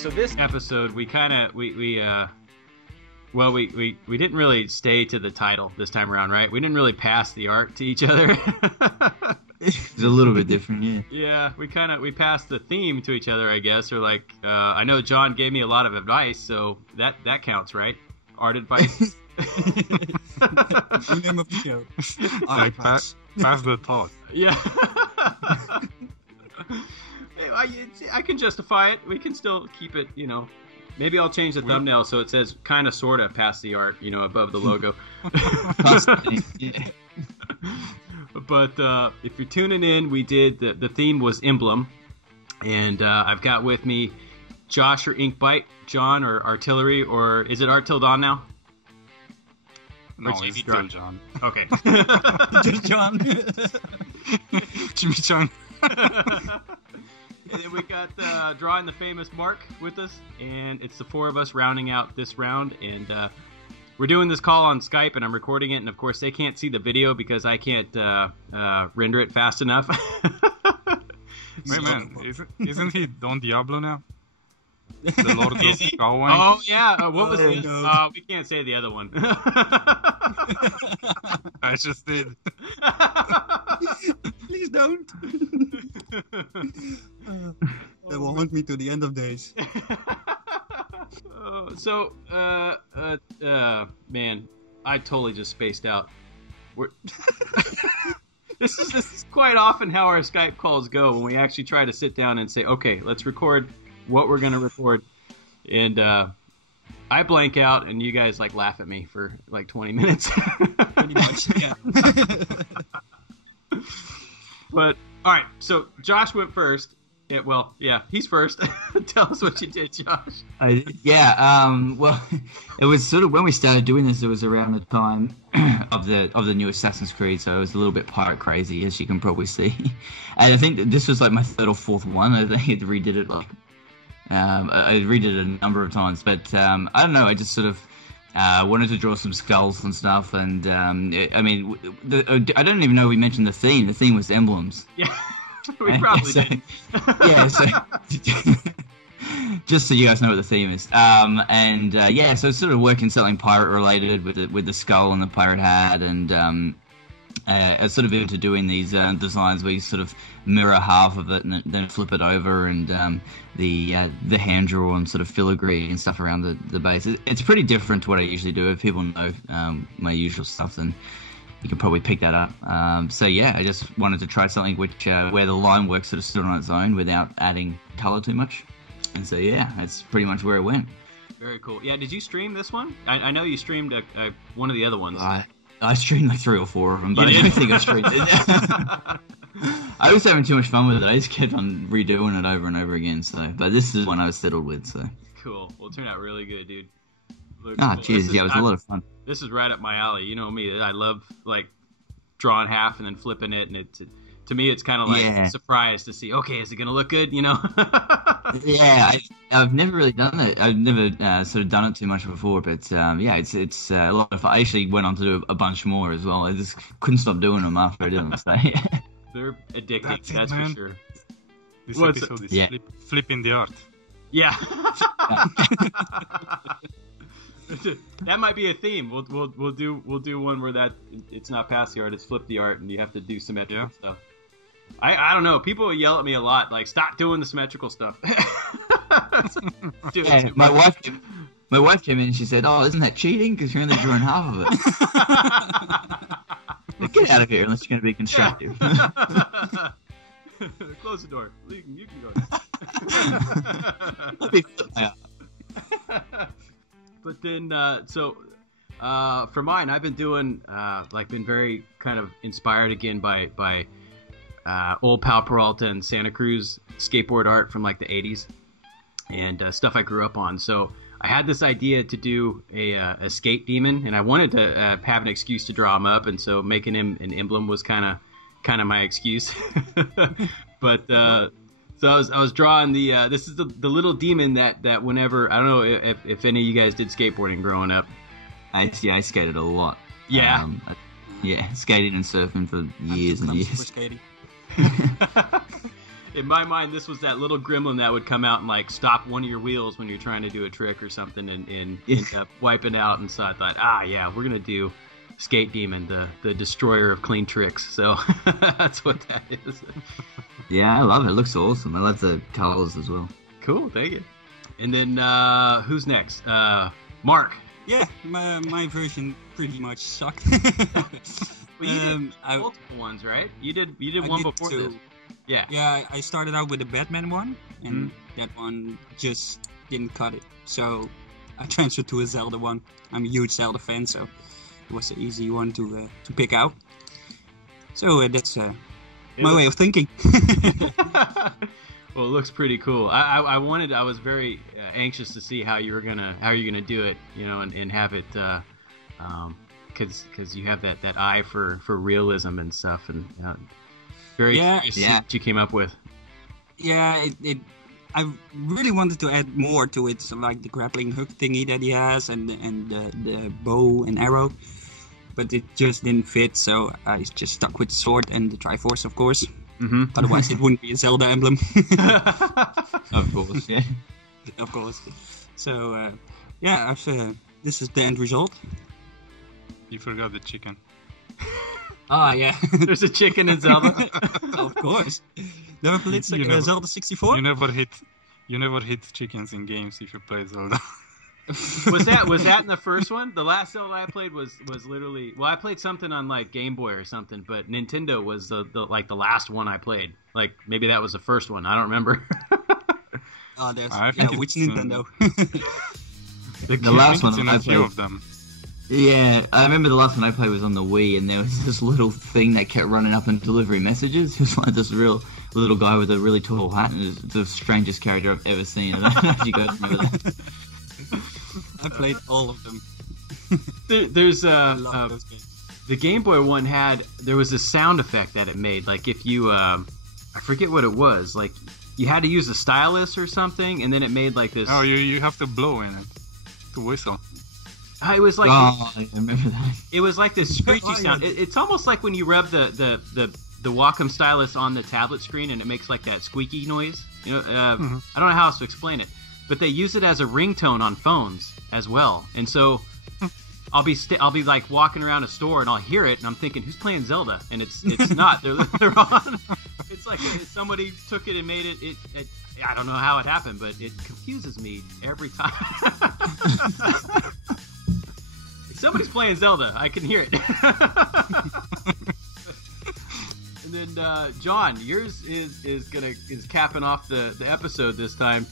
So this episode, we didn't really stay to the title this time around, right? We didn't really pass the art to each other. It's a little bit different, yeah. Yeah, we passed the theme to each other, I guess, or like I know John gave me a lot of advice, so that counts, right? Art advice. Name of the show. Like pass the thought. Yeah. I can justify it. We can still keep it, Maybe I'll change the thumbnail so it says kind of sort of pass the art, above the logo. But if you're tuning in, we did the theme was Emblem, and I've got with me Josh or Inkbyte, John or Artillery, or is it Art Till Dawn now? No, it's still John. Okay. Just John. Jimmy John. And then we got Drawing the Famous Marc with us, and it's the four of us rounding out this round, and we're doing this call on Skype, and I'm recording it, and of course they can't see the video because I can't render it fast enough. Wait, man, isn't he Don Diablo now? The Lord of Skullwine? Oh, yeah, what was it? We can't say the other one. I just did. Please don't. They will haunt me to the end of days. Man, I totally just spaced out. This is quite often how our Skype calls go when we actually try to sit down and say, okay, let's record what we're going to record. And I blank out, and you guys laugh at me for 20 minutes. Pretty much, yeah. But all right, so Josh went first. He's first. Tell us what you did, Josh. Well, it was sort of when we started doing this. It was around the time of the new Assassin's Creed, so it was a little bit pirate crazy, as you can probably see. And I think that this was my third or fourth one. I think I redid it I redid it a number of times, but I don't know. I just sort of wanted to draw some skulls and stuff, and I don't even know we mentioned the theme. The theme was emblems. Yeah. We probably did. Yeah, so just so you guys know what the theme is. So it's sort of working something pirate related with the skull and the pirate hat, and sort of into doing these designs where you sort of mirror half of it and then flip it over, and the hand draw and sort of filigree and stuff around the base. It's pretty different to what I usually do. If people know my usual stuff, then you can probably pick that up. I just wanted to try something where the line work sort of stood on its own without adding color too much. And so, that's pretty much where it went. Very cool. Yeah, did you stream this one? I know you streamed one of the other ones. I streamed 3 or 4 of them, but I don't think I streamed it. I was having too much fun with it. I just kept on redoing it over and over again. But this is one I was settled with. So cool. Well, it turned out really good, dude. Cheers. Yeah, it was a lot of fun. This is right up my alley. You know me. I love drawing half and then flipping it, and to me it's kind of a surprise to see. Okay, is it gonna look good? Yeah, I've never really done it. I've never sort of done it too much before, but it's a lot of fun. I actually went on to do a bunch more as well. I just couldn't stop doing them after I did them. So they're addicting. That's for sure. This episode is flipping the art. Yeah. That might be a theme. We'll do one where it's not pass the art, it's flip the art, and you have to do symmetrical stuff. I don't know. People yell at me a lot, stop doing the symmetrical stuff. My wife came in and she said, "Oh, isn't that cheating? Because you're only drawing half of it." Get out of here unless you're going to be constructive. Close the door. You can go. But then, for mine, I've been doing, been very kind of inspired again by old Pal Peralta and Santa Cruz skateboard art from the 80s and stuff I grew up on. So I had this idea to do a skate demon, and I wanted to have an excuse to draw him up, and so making him an emblem was kind of my excuse. But so I was drawing this is the little demon that whenever, I don't know if any of you guys did skateboarding growing up. I skated a lot. Yeah. Skating and surfing for years and years. Super skating. In my mind, this was that little gremlin that would come out and like stop one of your wheels when you're trying to do a trick or something and end up wiping out. And so I thought, yeah, we're gonna do Skate Demon, the destroyer of clean tricks. So that's what that is. Yeah, I love it. It looks awesome. I love the colors as well. Cool, thank you. And then who's next? Marc. Yeah, my version pretty much sucked. Well, you did multiple ones, right? You did one before this. Yeah. Yeah, I started out with the Batman one, and that one just didn't cut it. So I transferred to a Zelda one. I'm a huge Zelda fan, so it was an easy one to pick out. So that's my way of thinking. Well, it looks pretty cool. I was very anxious to see how you're gonna do it, and have it, because you have that eye for realism and stuff, and very curious what you came up with. Yeah, I really wanted to add more to it, so like the grappling hook thingy that he has, and the bow and arrow, but it just didn't fit. So I just stuck with the sword and the Triforce, of course. Mm-hmm. Otherwise, it wouldn't be a Zelda emblem. Of course, yeah. Of course. So, this is the end result. You forgot the chicken. Ah, yeah. There's a chicken in Zelda. Of course. Never played Zelda 64? You never hit chickens in games if you play Zelda. Was that in the first one? The last Zelda I played was literally, well, I played something on like Game Boy or something, but Nintendo was the last one I played. Like maybe that was the first one. I don't remember. Oh, which Nintendo? The last one I played. A few of them. Yeah, I remember the last one I played was on the Wii, and there was this little thing that kept running up and delivering messages. It was like this real little guy with a really tall hat, and it's the strangest character I've ever seen. I don't know if you guys remember that. I played all of them. There's I love those games. The Game Boy one there was a sound effect that it made. Like if you, I forget what it was. Like you had to use a stylus or something, and then it made like this. Oh, you have to blow in it to whistle. It was like I remember that. It was like this screechy sound. It's almost like when you rub the Wacom stylus on the tablet screen and it makes like that squeaky noise. I don't know how else to explain it, but they use it as a ringtone on phones as well. And so I'll be like walking around a store and I'll hear it and I'm thinking, who's playing Zelda? And it's not. They're on. It's like somebody took it and made it. I don't know how it happened, but it confuses me every time. Somebody's playing Zelda. I can hear it. And then John, yours is capping off the episode this time.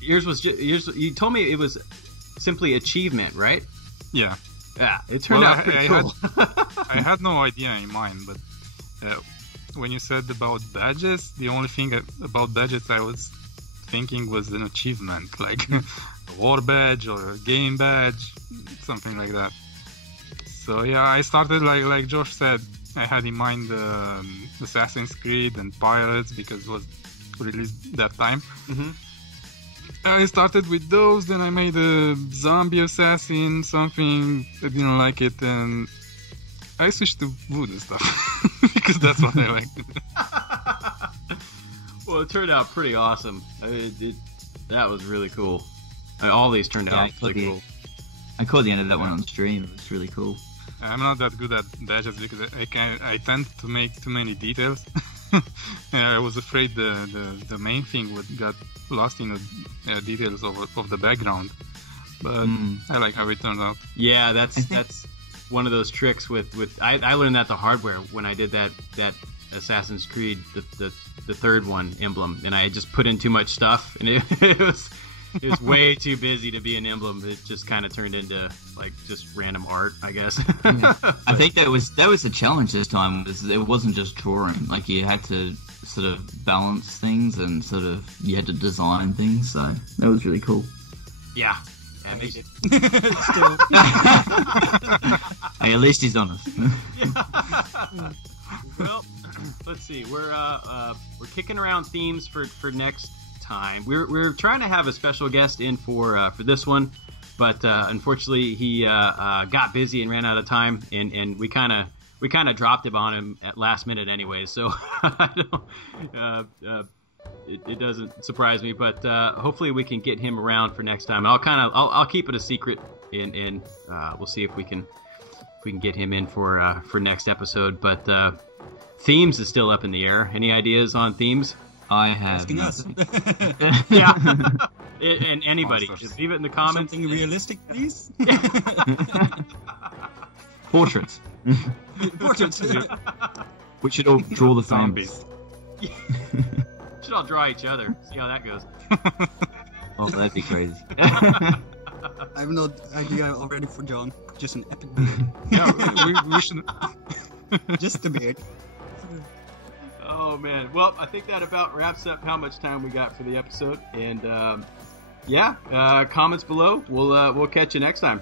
Yours was you told me it was simply achievement, right? Yeah. Yeah, it turned out pretty cool. I had no idea in mind, but when you said about badges, the only thing about badges I was thinking was an achievement, like a war badge or a game badge, something like that. So yeah, I started like Josh said, I had in mind Assassin's Creed and Pirates because it was released that time. Mm-hmm. I started with those, then I made a zombie assassin, something, I didn't like it, and I switched to wood and stuff because that's what I liked. Well, it turned out pretty awesome. That was really cool. All these turned out pretty cool. I caught the end of that one on stream. It was really cool. I'm not that good at badges because I tend to make too many details. And I was afraid the main thing would got lost in the details of the background. But I like how it turned out. Yeah, that's one of those tricks with I learned that the hard way when I did that Assassin's Creed, the third one, Emblem, and I just put in too much stuff, and it was way too busy to be an Emblem. It just kind of turned into like just random art, I guess. I think that was the challenge this time. It wasn't just drawing; like you had to sort of balance things and sort of you had to design things. So that was really cool. Yeah. I hate it. Hey, at least he's honest. Well, let's see. We're kicking around themes for next time. We're trying to have a special guest in for this one, but unfortunately he got busy and ran out of time, and we kind of we kind of dropped him on him at last minute anyway, so I don't, it doesn't surprise me. But hopefully we can get him around for next time. I'll keep it a secret, and we'll see if we can get him in for next episode. But themes is still up in the air. Any ideas on themes? I have Asking us. Yeah. And anybody, just leave it in the comments. Something realistic, please. Portraits. Portraits. We should all draw the zombies. Should all draw each other. See how that goes. Oh, that'd be crazy. I have no idea already for John. Just an epic beard. Yeah, we should. Just a beard. Oh man. Well, I think that about wraps up how much time we got for the episode. And comments below. We'll catch you next time.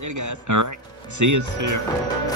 Later, guys. All right. See you. See ya.